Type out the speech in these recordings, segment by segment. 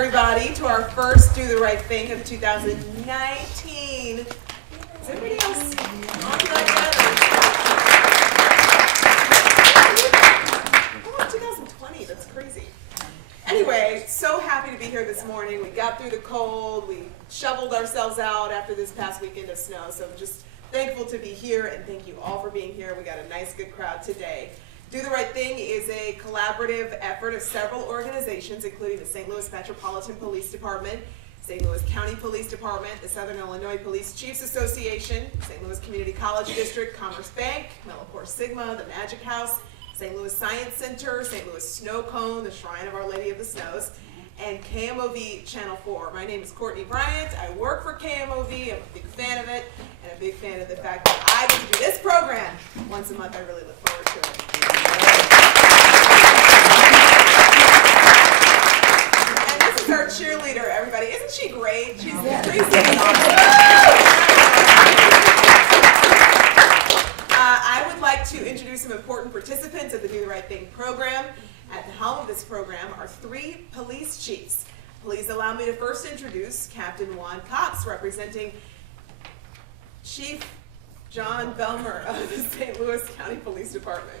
everybody, to our first Do the Right Thing of 2019. Is everybody else on like that? Oh, 2020, that's crazy. Anyway, so happy to be here this morning. We got through the cold, we shoveled ourselves out after this past weekend of snow, so I'm just thankful to be here, and thank you all for being here. We got a nice, good crowd today. Do the Right Thing is a collaborative effort of several organizations, including the St. Louis Metropolitan Police Department, St. Louis County Police Department, the Southern Illinois Police Chiefs Association, St. Louis Community College District, Commerce Bank, Mellapore Sigma, the Magic House, St. Louis Science Center, St. Louis Snow Cone, the Shrine of Our Lady of the Snows, and KMOV Channel 4. My name is Courtney Bryant. I work for KMOV. I'm a big fan of it, and a big fan of the fact that I get to do this program once a month. I really look forward to it. And this is our cheerleader, everybody. Isn't she great? She's crazy. I would like to introduce some important participants of the Do the Right Thing program. At the helm of this program are 3 police chiefs. Please allow me to first introduce Captain Juan Cox, representing Chief John Belmer of the St. Louis County Police Department.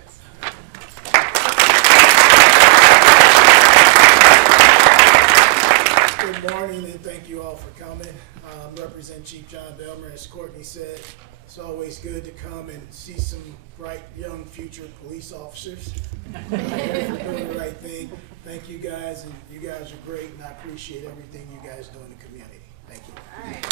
Good morning, and thank you all for coming. I represent Chief John Belmer. As Courtney said, it's always good to come and see some bright, young, future police officers here for doing the right thing. Thank you guys, and you guys are great, and I appreciate everything you guys do in the community. Thank you. All right.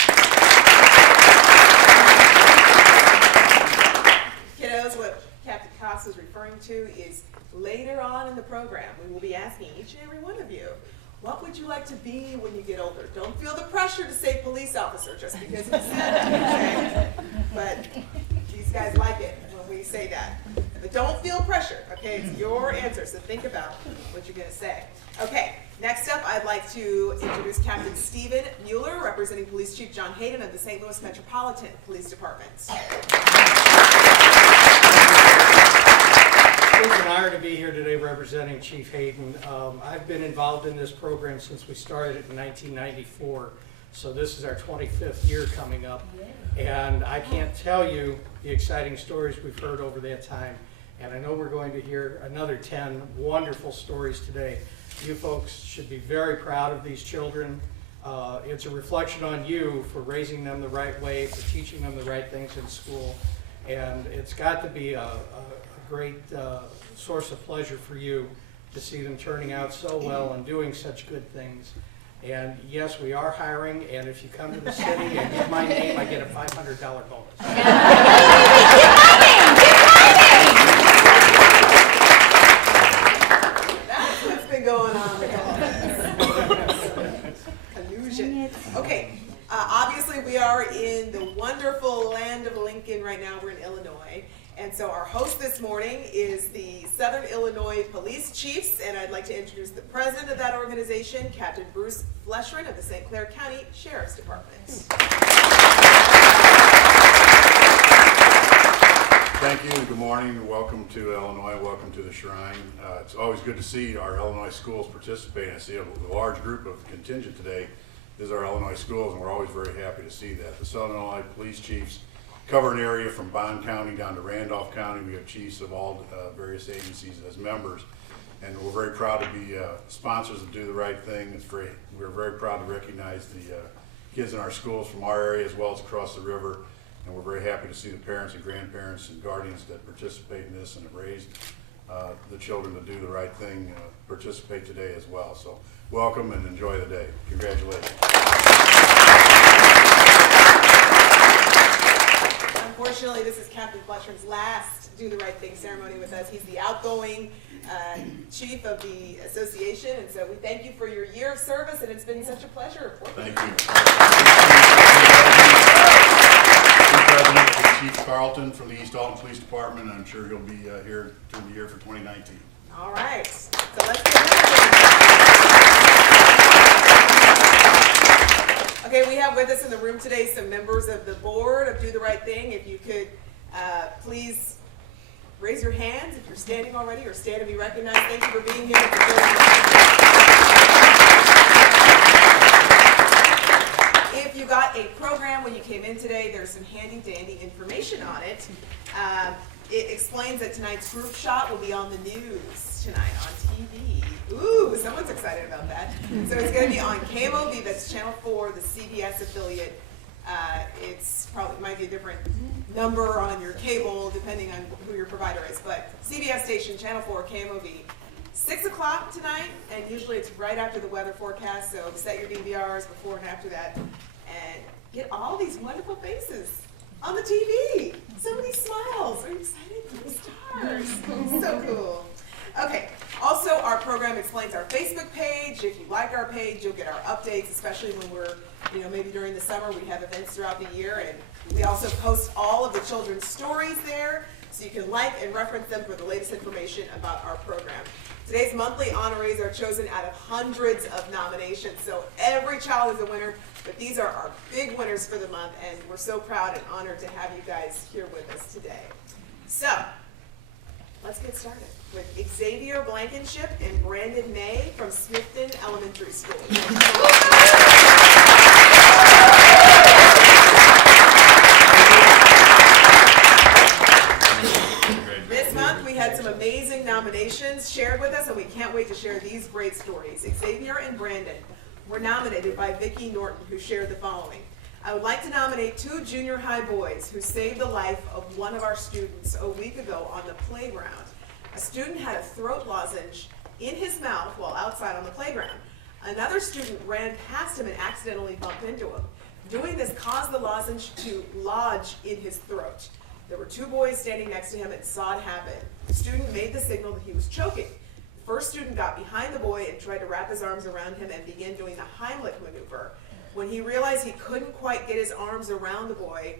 Kiddos, what Captain Cox is referring to is later on in the program, we will be asking each and every one of you, what would you like to be when you get older? Don't feel the pressure to say police officer just because he said it, okay? But these guys like it when we say that. But don't feel pressure, okay? It's your answer, so think about what you're going to say. Okay, next up, I'd like to introduce Captain Stephen Mueller, representing Police Chief John Hayden of the St. Louis Metropolitan Police Department. It's an honor to be here today representing Chief Hayden. I've been involved in this program since we started it in 1994, so this is our 25th year coming up. And I can't tell you the exciting stories we've heard over that time. And I know we're going to hear another 10 wonderful stories today. You folks should be very proud of these children. It's a reflection on you for raising them the right way, for teaching them the right things in school. And it's got to be a great source of pleasure for you to see them turning out so well and doing such good things. And yes, we are hiring, and if you come to the city and give my name, I get a $500 bonus. That's what's been going on with all this. Collusion. Okay, obviously we are in the wonderful land of Lincoln right now. We're in Illinois. And so our host this morning is the Southern Illinois Police Chiefs, and I'd like to introduce the president of that organization, Captain Bruce Fleshrin of the St. Clair County Sheriff's Department. Thank you, and good morning, and welcome to Illinois, welcome to the Shrine. It's always good to see our Illinois schools participate. I see a large group of contingent today is our Illinois schools, and we're always very happy to see that. The Southern Illinois Police Chiefs cover an area from Bond County down to Randolph County. We have chiefs of all various agencies as members, and we're very proud to be sponsors of Do the Right Thing. We're very proud to recognize the kids in our schools from our area as well as across the river, and we're very happy to see the parents and grandparents and guardians that participate in this and have raised the children to do the right thing participate today as well. So welcome and enjoy the day. Congratulations. Unfortunately, this is Captain Fleshrin's last Do the Right Thing ceremony with us. He's the outgoing chief of the association, and so we thank you for your year of service, and it's been such a pleasure working with you. Thank you. Chief Carlton from the East Alton Police Department. I'm sure he'll be here through the year for 2019. All right, so let's get started. Okay, we have with us in the room today some members of the board of Do the Right Thing. If you could please raise your hands if you're standing already or stand to be recognized. Thank you for being here. in today, there's some handy dandy information on it. It explains that tonight's group shot will be on the news tonight on TV. Ooh, someone's excited about that. So it's going to be on KMOV, that's Channel 4, the CBS affiliate. It's probably might be a different number on your cable depending on who your provider is, but CBS station, Channel 4, KMOV. 6 o'clock tonight, and usually it's right after the weather forecast, so set your DVRs before and after that, and get all these wonderful faces on the TV. So many smiles. Are you excited for the stars? So cool. Okay, also our program explains our Facebook page. If you like our page, you'll get our updates, especially when we're, maybe during the summer, we have events throughout the year, and we also post all of the children's stories there, so you can like and reference them for the latest information about our program. Today's monthly honorees are chosen out of hundreds of nominations, so every child is a winner, but these are our big winners for the month, and we're so proud and honored to have you guys here with us today. So, let's get started with Xavier Blankenship and Brandon May from Smithton Elementary School. This month we had some amazing nominations shared with us, and we can't wait to share these great stories. Xavier and Brandon were nominated by Vicki Norton, who shared the following. I would like to nominate 2 junior high boys who saved the life of one of our students a week ago on the playground. A student had a throat lozenge in his mouth while outside on the playground. Another student ran past him and accidentally bumped into him. Doing this caused the lozenge to lodge in his throat. There were 2 boys standing next to him and saw it happen. The student made the signal that he was choking. The first student got behind the boy and tried to wrap his arms around him and began doing the Heimlich maneuver. When he realized he couldn't quite get his arms around the boy,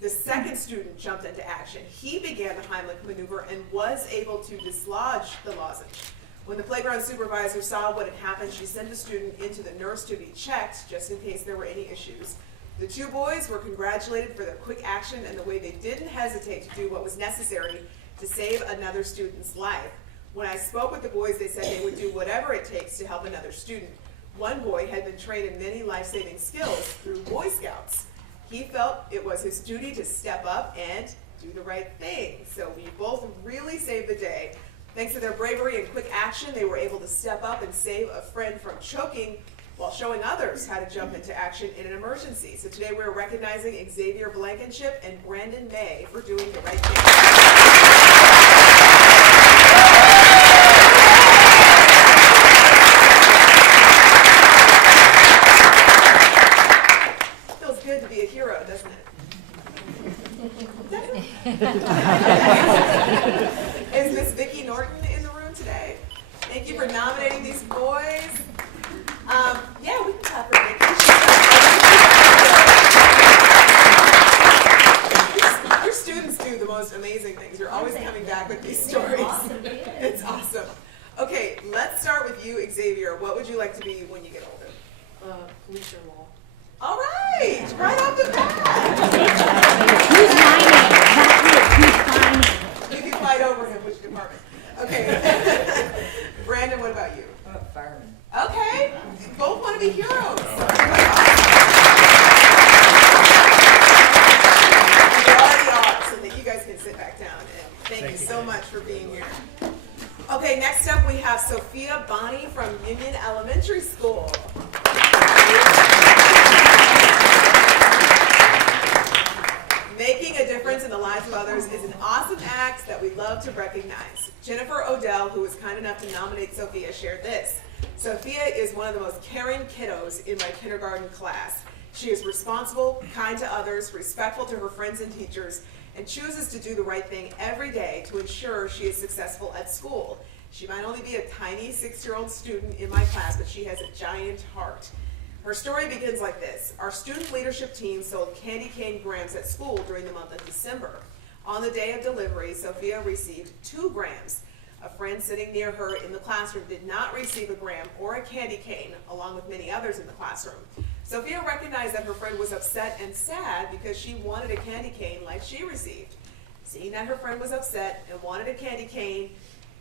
the second student jumped into action. He began the Heimlich maneuver and was able to dislodge the lozenge. When the playground supervisor saw what had happened, she sent the student into the nurse to be checked just in case there were any issues. The 2 boys were congratulated for their quick action and the way they didn't hesitate to do what was necessary to save another student's life. When I spoke with the boys, they said they would do whatever it takes to help another student. One boy had been trained in many life-saving skills through Boy Scouts. He felt it was his duty to step up and do the right thing. So we both really saved the day. Thanks to their bravery and quick action, they were able to step up and save a friend from choking while showing others how to jump into action in an emergency. So today we're recognizing Xavier Blankenship and Brandon May for doing the right thing. Feels good to be a hero, doesn't it? Is Miss Vicki Norton in the room today? Thank you for nominating these boys. Yeah, we can clap for Vicki. Your students do the most amazing things. You're always coming back with these stories. It's awesome. Okay, let's start with you, Xavier. What would you like to be when you get older? Police or law. All right, right off the bat. Who's mining? Who's mining? You can fight over him, which department? Okay. Brandon, what about you? Fireman. Okay, you both want to be heroes. You're already are, so that you guys can sit back down. And thank you so much for being here. Okay, next up we have Sophia Bonney from Union Elementary School. Making a difference in the lives of others is an awesome act that we love to recognize. Jennifer Odell, who was kind enough to nominate Sophia, shared this. Sophia is one of the most caring kiddos in my kindergarten class. She is responsible, kind to others, respectful to her friends and teachers, and chooses to do the right thing every day to ensure she is successful at school. She might only be a tiny 6-year-old student in my class, but she has a giant heart. Her story begins like this. Our student leadership team sold candy cane grams at school during the month of December. On the day of delivery, Sophia received 2 grams. A friend sitting near her in the classroom did not receive a gram or a candy cane, along with many others in the classroom. Sophia recognized that her friend was upset and sad because she wanted a candy cane like she received. Seeing that her friend was upset and wanted a candy cane,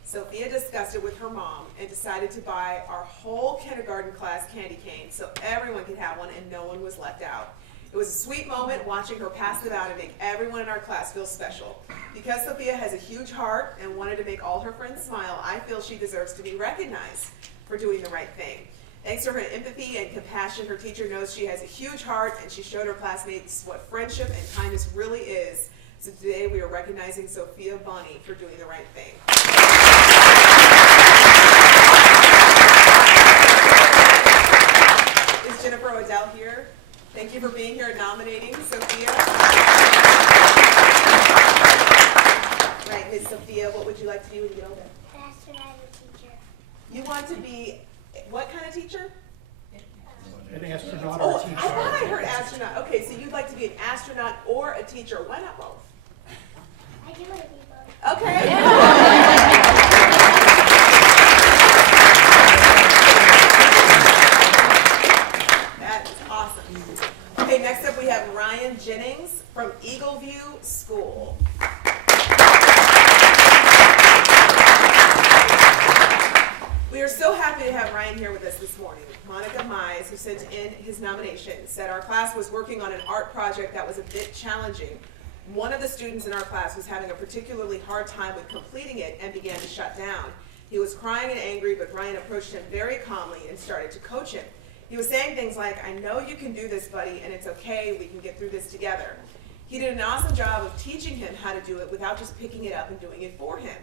Sophia discussed it with her mom and decided to buy our whole kindergarten class candy cane so everyone could have one and no one was left out. It was a sweet moment watching her pass them out and make everyone in our class feel special. Because Sophia has a huge heart and wanted to make all her friends smile, I feel she deserves to be recognized for doing the right thing. Thanks to her empathy and compassion, her teacher knows she has a huge heart, and she showed her classmates what friendship and kindness really is. So today we are recognizing Sophia Bonnie for doing the right thing. Is Jennifer Odell here? Thank you for being here and nominating Sophia. Right, Ms. Sophia, what would you like to do when you get older? Astronaut teacher. You want to be what kind of teacher? An astronaut or Oh, a I teacher? thought I heard astronaut. Okay, so you'd like to be an astronaut or a teacher. Why not both? I do want to be both. Okay. That is awesome. Okay, next up we have Ryan Jennings from Eagleview School. We are so happy to have Ryan here with us this morning. Monica Mize, who sent in his nomination, said our class was working on an art project that was a bit challenging. One of the students in our class was having a particularly hard time with completing it and began to shut down. He was crying and angry, but Ryan approached him very calmly and started to coach him. He was saying things like, "I know you can do this, buddy, and it's okay, we can get through this together." He did an awesome job of teaching him how to do it without just picking it up and doing it for him.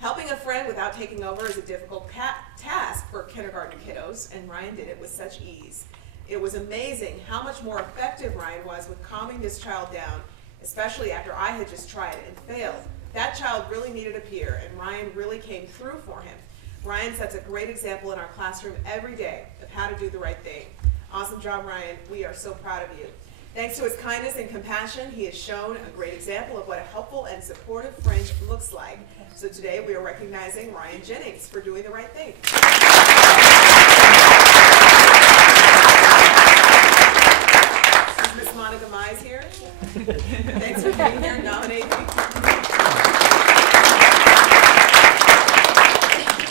Helping a friend without taking over is a difficult task for kindergarten kiddos, and Ryan did it with such ease. It was amazing how much more effective Ryan was with calming this child down, especially after I had just tried and failed. That child really needed a peer, and Ryan really came through for him. Ryan sets a great example in our classroom every day of how to do the right thing. Awesome job, Ryan. We are so proud of you. Thanks to his kindness and compassion, he has shown a great example of what a helpful and supportive friend looks like. So today we are recognizing Ryan Jennings for doing the right thing. Is Miss Monica Mize here? Thanks for being here and nominating me.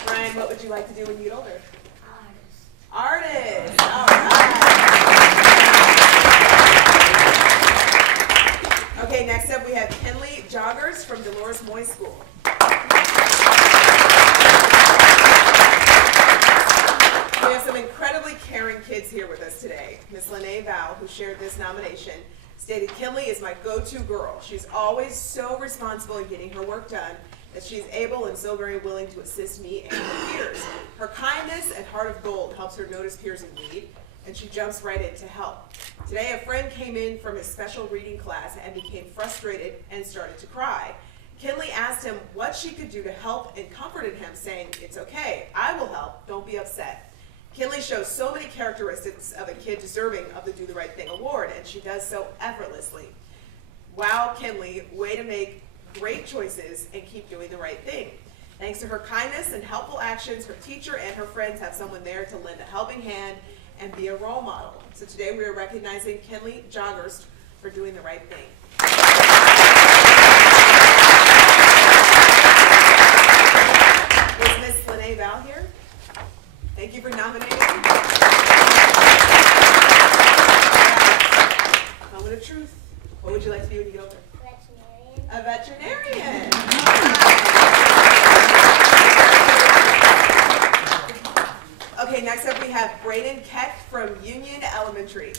Ryan, what would you like to do when you get older? Artist. All right. Okay, next up we have Kenley Joggers from Dolores Moy School. We have some incredibly caring kids here with us today. Miss Lene Val, who shared this nomination, stated, "Kenley is my go-to girl. She's always so responsible in getting her work done that she's able and so very willing to assist me and her peers. Her kindness and heart of gold helps her notice peers in need, and she jumps right in to help. Today, a friend came in from his special reading class and became frustrated and started to cry. Kenley asked him what she could do to help and comforted him, saying, 'It's okay, I will help, don't be upset.' Kenley shows so many characteristics of a kid deserving of the Do the Right Thing award, and she does so effortlessly. Wow, Kenley, way to make great choices and keep doing the right thing. Thanks to her kindness and helpful actions, her teacher and her friends have someone there to lend a helping hand and be a role model. So today we are recognizing Kenley Joggers for doing the right thing." Is Miss Lene Val here? Thank you for nominating me. Moment of truth. What would you like to be when you get older? Veterinarian. A veterinarian. Okay, next up we have Brayden Keck from Union Elementary.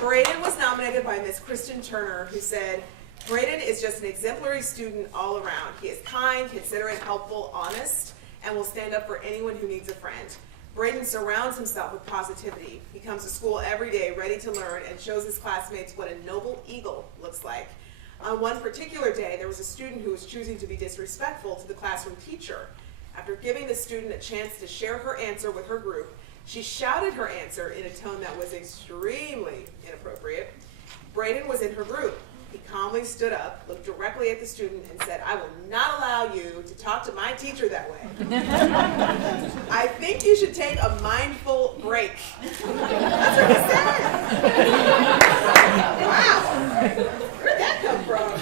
Brayden was nominated by Miss Kristen Turner, who said, "Brayden is just an exemplary student all around. He is kind, considerate, helpful, honest, and will stand up for anyone who needs a friend. Brayden surrounds himself with positivity. He comes to school every day ready to learn and shows his classmates what a noble eagle looks like. On one particular day, there was a student who was choosing to be disrespectful to the classroom teacher. After giving the student a chance to share her answer with her group, she shouted her answer in a tone that was extremely inappropriate. Brayden was in her group. He calmly stood up, looked directly at the student, and said, 'I will not allow you to talk to my teacher that way. I think you should take a mindful break.'" That's what he said. Wow. Where'd that come from?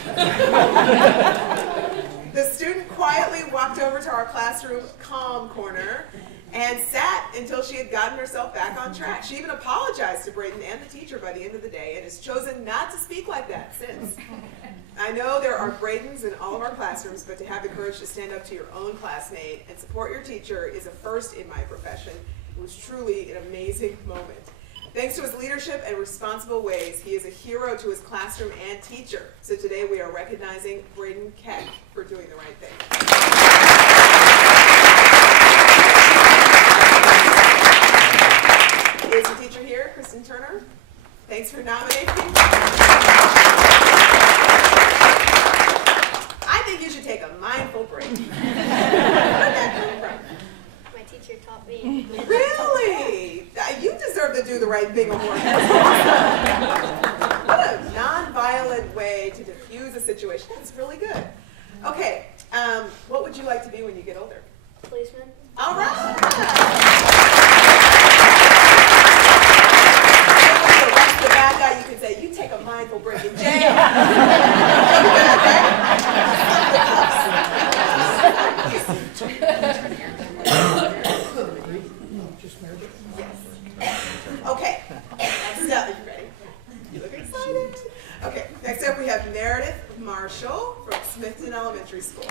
The student quietly walked over to our classroom calm corner and sat until she had gotten herself back on track. She even apologized to Braden and the teacher by the end of the day and has chosen not to speak like that since. I know there are Bradens in all of our classrooms, but to have the courage to stand up to your own classmate and support your teacher is a first in my profession. It was truly an amazing moment. Thanks to his leadership and responsible ways, he is a hero to his classroom and teacher. So today we are recognizing Braden Keck for doing the right thing. Is the teacher here, Kristen Turner? Thanks for nominating. I think you should take a mindful break. Where'd that come from? My teacher taught me. Really? You deserve the Do the Right Thing award. What a non-violent way to diffuse a situation. That's really good. Okay, what would you like to be when you get older? Policeman. All right. Arrest the bad guy, you can say, you take a mindful break in jail. Okay, next up, are you ready? You look excited. Okay, next up we have Meredith Marshall from Smithton Elementary School.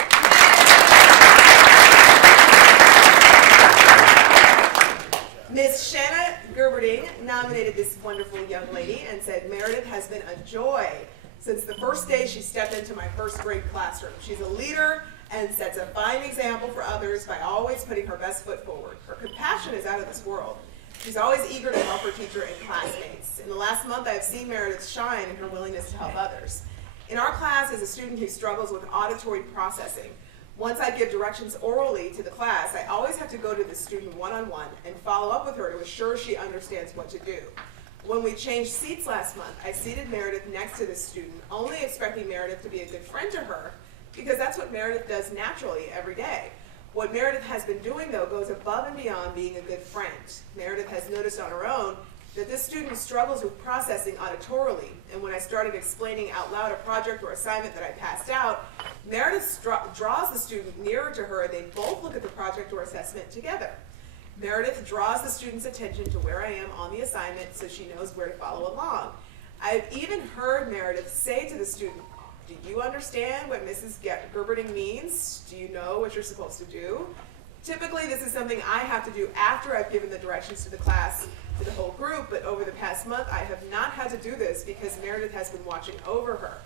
Miss Shanna Gerberding nominated this wonderful young lady and said Meredith has been a joy since the first day she stepped into my first grade classroom. She's a leader and sets a fine example for others by always putting her best foot forward. Her compassion is out of this world. She's always eager to help her teacher and classmates. In the last month, I have seen Meredith shine in her willingness to help others. In our class is a student who struggles with auditory processing. Once I give directions orally to the class, I always have to go to the student one-on-one and follow up with her to assure she understands what to do. When we changed seats last month, I seated Meredith next to the student, only expecting Meredith to be a good friend to her, because that's what Meredith does naturally every day. What Meredith has been doing, though, goes above and beyond being a good friend. Meredith has noticed on her own that this student struggles with processing auditorily, and when I started explaining out loud a project or assignment that I passed out, Meredith draws the student nearer to her and they both look at the project or assessment together. Meredith draws the student's attention to where I am on the assignment so she knows where to follow along. I've even heard Meredith say to the student, "Do you understand what Mrs. Gerberding means? Do you know what you're supposed to do?" Typically, this is something I have to do after I've given the directions to the class, to the whole group, but over the past month, I have not had to do this because Meredith has been watching over her.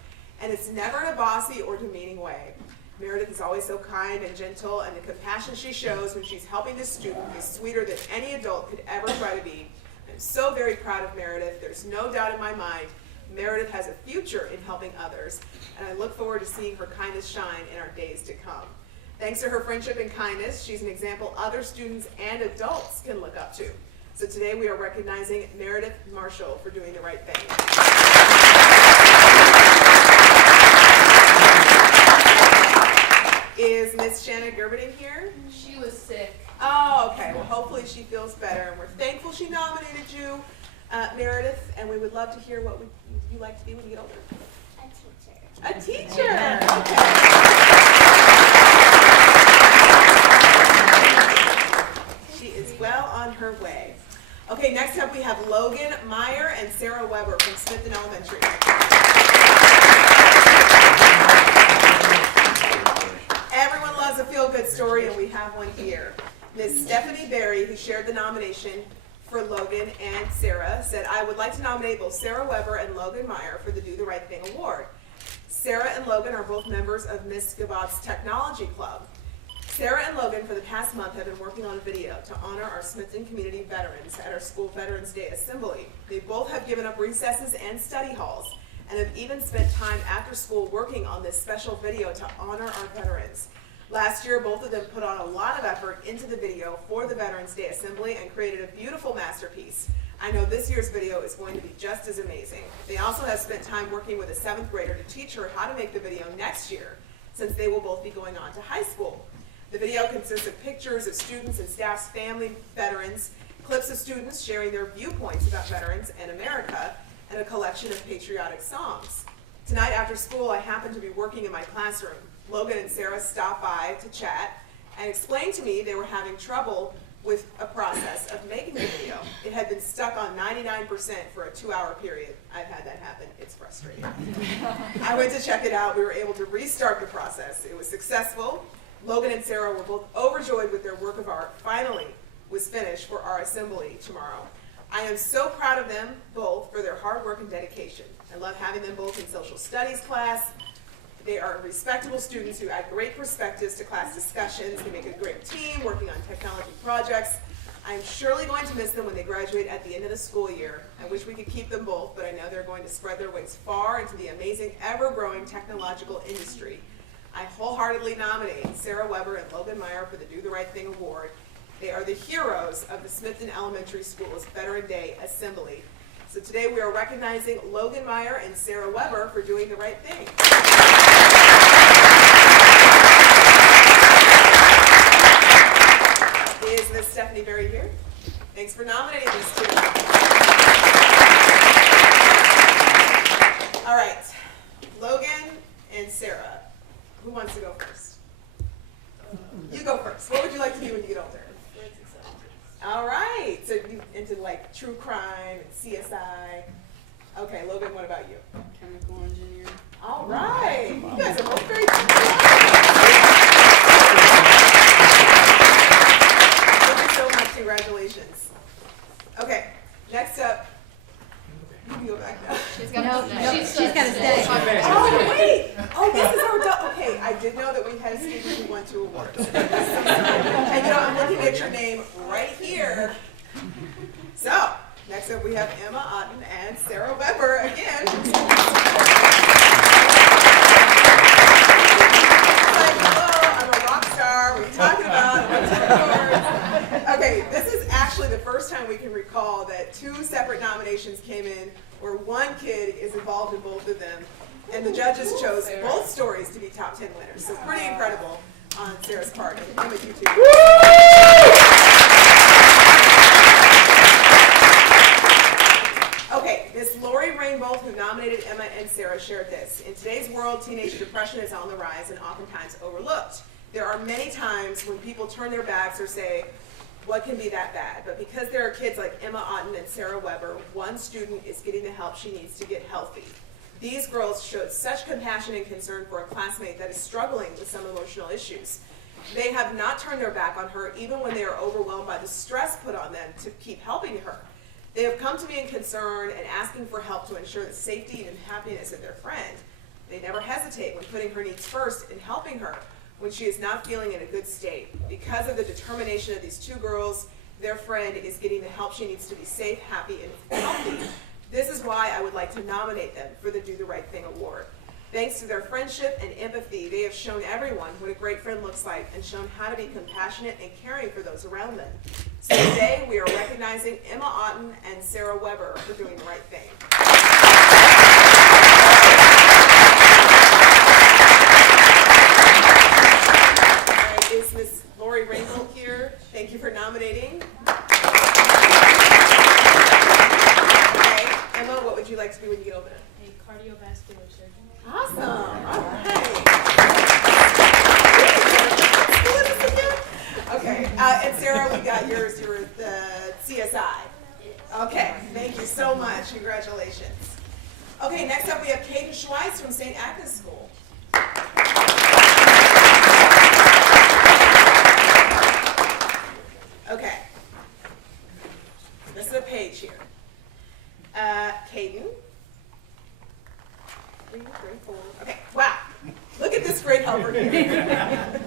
And it's never in a bossy or demeaning way. Meredith is always so kind and gentle, and the compassion she shows when she's helping this student is sweeter than any adult could ever try to be. I'm so very proud of Meredith. There's no doubt in my mind Meredith has a future in helping others, and I look forward to seeing her kindness shine in our days to come. Thanks to her friendship and kindness, she's an example other students and adults can look up to. So today we are recognizing Meredith Marshall for doing the right thing. Is Miss Shanna Gerberding here? She was sick. Oh, okay. Well, hopefully she feels better, and we're thankful she nominated you, Meredith, and we would love to hear what you like to be when you get older. A teacher. A teacher. Okay. She is well on her way. Okay, next up we have Logan Meyer and Sarah Weber from Smithton Elementary. Everyone loves a feel-good story, and we have one here. Ms. Stephanie Berry, who shared the nomination for Logan and Sarah, said, "I would like to nominate both Sarah Weber and Logan Meyer for the Do the Right Thing Award. Sarah and Logan are both members of Ms. Gabot's Technology Club. Sarah and Logan, for the past month, have been working on a video to honor our Smithton community veterans at our school Veterans Day Assembly. They both have given up recesses and study halls, and have even spent time after school working on this special video to honor our veterans. Last year, both of them put on a lot of effort into the video for the Veterans Day Assembly and created a beautiful masterpiece. I know this year's video is going to be just as amazing. They also have spent time working with a 7th grader to teach her how to make the video next year, since they will both be going on to high school. The video consists of pictures of students and staff's family veterans, clips of students sharing their viewpoints about veterans and America, and a collection of patriotic songs. Tonight after school, I happened to be working in my classroom. Logan and Sarah stopped by to chat, and explained to me they were having trouble with a process of making the video. It had been stuck on 99% for a 2-hour period. I've had that happen. It's frustrating. I went to check it out. We were able to restart the process. It was successful. Logan and Sarah were both overjoyed with their work of art finally was finished for our assembly tomorrow. I am so proud of them both for their hard work and dedication. I love having them both in social studies class. They are respectable students who add great perspectives to class discussions. They make a great team working on technology projects. I'm surely going to miss them when they graduate at the end of the school year. I wish we could keep them both, but I know they're going to spread their wings far into the amazing, ever-growing technological industry. I wholeheartedly nominate Sarah Weber and Logan Meyer for the Do the Right Thing Award. They are the heroes of the Smithton Elementary School's Veteran Day Assembly. So today we are recognizing Logan Meyer and Sarah Weber for doing the right thing. Is Miss Stephanie Berry here? Thanks for nominating these two. All right, Logan and Sarah. Who wants to go first? You go first. What would you like to be when you get older? All right, so you into like true crime and CSI. Okay, Logan, what about you? Chemical engineer. All right, you guys are both very Thank you so much, congratulations. Okay, next up, you can go back now. She's She's gotta stay. Oh, wait, oh, this is our, okay, I did know that we had a speaker who won 2 awards. And you know, I'm looking at your name right here. So, next up we have Emma Otten and Sarah Weber again. Like, hello, I'm a rock star, what are you talking about? I won 10 awards. Okay, this is actually the first time we can recall that 2 separate nominations came in where one kid is involved in both of them, and the judges chose both stories to be top 10 winners. So pretty incredible on Sarah's part, and Emma, you too. Okay, Miss Lori Rainbolt, who nominated Emma and Sarah, shared this. In today's world, teenage depression is on the rise and oftentimes overlooked. There are many times when people turn their backs or say, what can be that bad? But because there are kids like Emma Otten and Sarah Weber, one student is getting the help she needs to get healthy. These girls showed such compassion and concern for a classmate that is struggling with some emotional issues. They have not turned their back on her even when they are overwhelmed by the stress put on them to keep helping her. They have come to me in concern and asking for help to ensure the safety and happiness of their friend. They never hesitate when putting her needs first and helping her when she is not feeling in a good state. Because of the determination of these 2 girls, their friend is getting the help she needs to be safe, happy, and healthy. This is why I would like to nominate them for the Do the Right Thing Award. Thanks to their friendship and empathy, they have shown everyone what a great friend looks like and shown how to be compassionate and caring for those around them. So today we are recognizing Emma Otten and Sarah Weber for doing the right thing. All right, is Miss Lori Rainbolt here? Thank you for nominating. Okay, Emma, what would you like to be when you get older? A cardiovascular surgeon. Awesome. All right. Okay. And Sarah, we got yours. You were the CSI. Okay. Thank you so much. Congratulations. Okay. Next up, we have Caden Schweiss from St. Agnes School. Okay. This is a page here. Caden. 3, 4. Okay, wow. Look at this great helper here.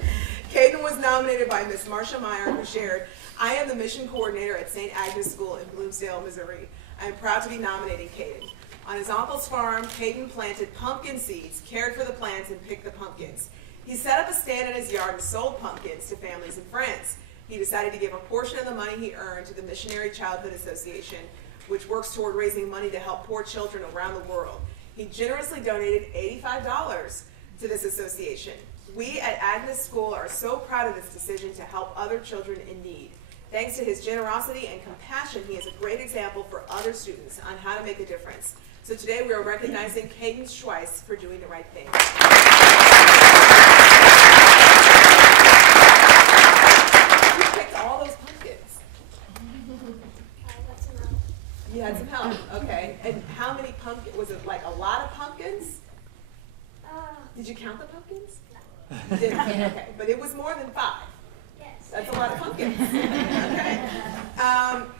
Caden was nominated by Miss Marcia Meyer, who shared, I am the mission coordinator at St. Agnes School in Bloomsdale, Missouri. I am proud to be nominating Caden. On his uncle's farm, Caden planted pumpkin seeds, cared for the plants, and picked the pumpkins. He set up a stand in his yard and sold pumpkins to families and friends. He decided to give a portion of the money he earned to the Missionary Childhood Association, which works toward raising money to help poor children around the world. He generously donated $85 to this association. We at Agnes School are so proud of this decision to help other children in need. Thanks to his generosity and compassion, he is a great example for other students on how to make a difference. So today we are recognizing Caden Schweiss for doing the right thing. pumpkin, was it like a lot of pumpkins? Did you count the pumpkins? You didn't? Okay, but it was more than 5. Yes. That's a lot of pumpkins. Okay.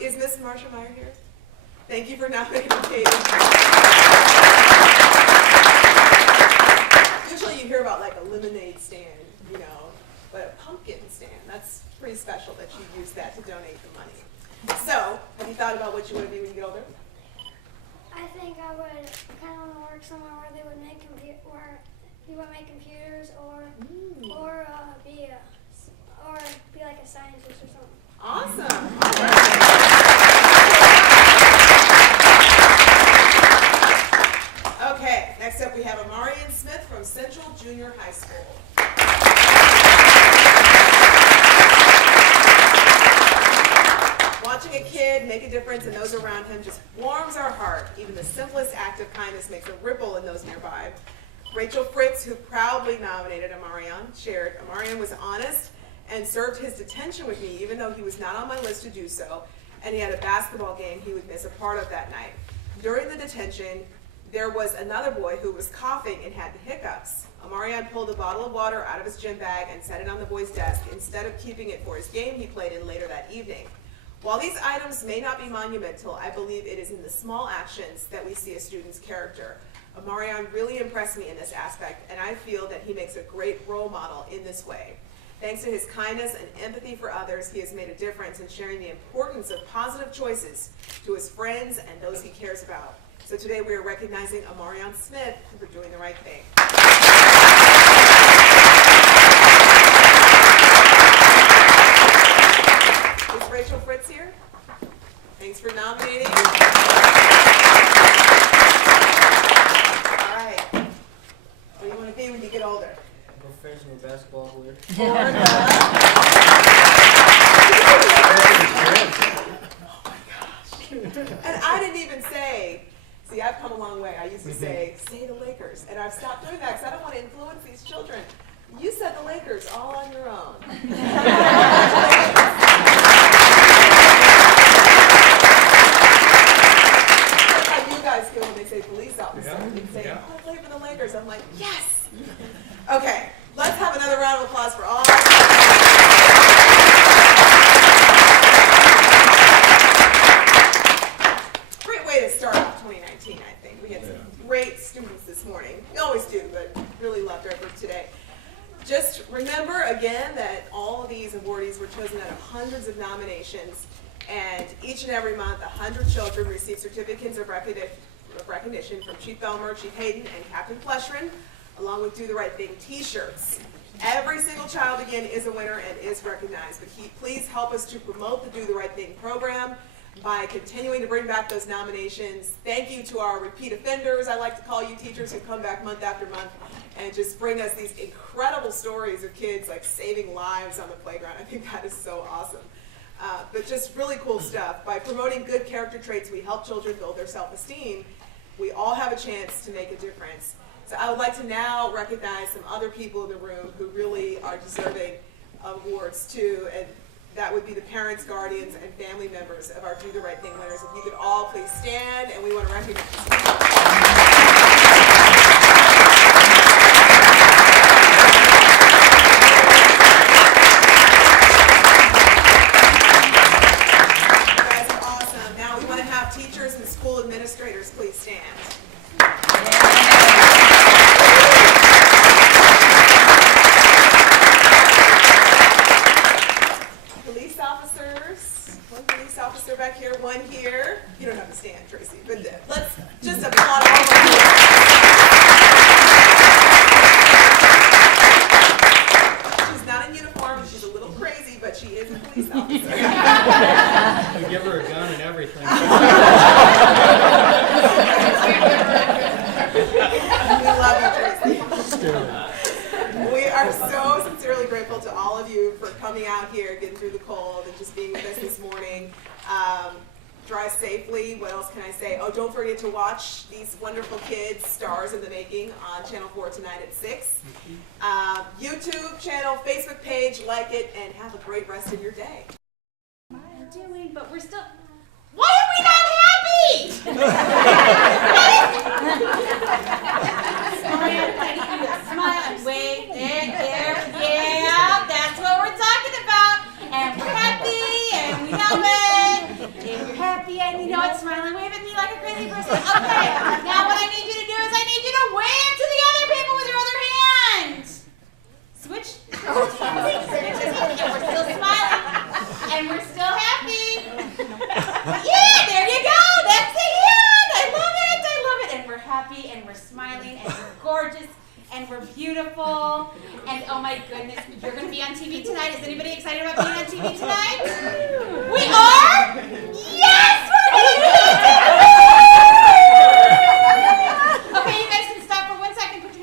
Is Miss Marsha Meyer here? Thank you for nominating Katie. Usually you hear about like a lemonade stand, you know, but a pumpkin stand, that's pretty special that you use that to donate the money. So, have you thought about what you want to do when you get older? I think I would kind of want to work somewhere where they would make computers or be like a scientist or something. Awesome. All right. Okay, next up we have Amarian Smith from Central Junior High School. Watching a kid make a difference in those around him just warms our heart. Even the simplest act of kindness makes a ripple in those nearby. Rachel Fritz, who proudly nominated Amarian, shared, Amarian was honest and served his detention with me even though he was not on my list to do so, and he had a basketball game he would miss a part of that night. During the detention, there was another boy who was coughing and had the hiccups. Amarian pulled a bottle of water out of his gym bag and set it on the boy's desk instead of keeping it for his game he played in later that evening. While these items may not be monumental, I believe it is in the small actions that we see a student's character. Amarian really impressed me in this aspect, and I feel that he makes a great role model in this way. Thanks to his kindness and empathy for others, he has made a difference in sharing the importance of positive choices to his friends and those he cares about. So today we are recognizing Amarian Smith for doing the right thing. Is Rachel Fritz here? Thanks for nominating. All right. What do you want to be when you get older? Professional basketball player. And I didn't even say, see, I've come a long way. I used to say the Lakers. And I've stopped doing that because I don't want to influence these children. You said the Lakers all on your own. How you guys feel when they say police officer? You say, oh, I play for the Lakers. I'm like, yes. Okay, let's have another round of applause for all. Great way to start off 2019, I think. We had some great students this morning. We always do, but really loved our group today. Just remember again that all of these awardees were chosen out of hundreds of nominations, and each and every month 100 children receive certificates of recognition from Chief Belmer, Chief Hayden, and Captain Fleshrin, along with Do the Right Thing t-shirts. Every single child, again, is a winner and is recognized, but please help us to promote the Do the Right Thing program by continuing to bring back those nominations. Thank you to our repeat offenders, I like to call you, teachers who come back month after month and just bring us these incredible stories of kids like saving lives on the playground. I think that is so awesome. But just really cool stuff. By promoting good character traits, we help children build their self-esteem. We all have a chance to make a difference. So I would like to now recognize some other people in the room who really are deserving of awards too, and that would be the parents, guardians, and family members of our Do the Right Thing winners. If you could all please stand, and we want to recognize That's awesome. Now we want to have teachers and school administrators please stand. Officer back here, one here. You don't have to stand, Tracy, but let's just applaud all of you. She's not in uniform, she's a little crazy, but she is a police officer. You give her a gun and everything. We love you, Tracy. We are so sincerely grateful to all of you for coming out here, getting through the cold, and just being with us this morning. Drive safely. What else can I say? Oh, don't forget to watch these wonderful kids, Stars in the Making, on Channel 4 tonight at 6. YouTube channel, Facebook page, like it, and have a great rest of your day. Doing, but we're still. Why are we not happy? feet. Smile and wave. There. Yeah, that's what we're talking about. And we're happy and we love it. If you're happy and you know it, smile and wave at me like a crazy person. Okay, now what I need you to do is I need you to wave to the other people with your other hand. Switch. And we're still smiling. And we're still happy. Yeah, there you go. That's the hand. I love it. And we're happy and we're smiling and we're gorgeous and we're beautiful. And oh my goodness, you're going to be on TV tonight. Is anybody excited about being on TV tonight? We are? Yes!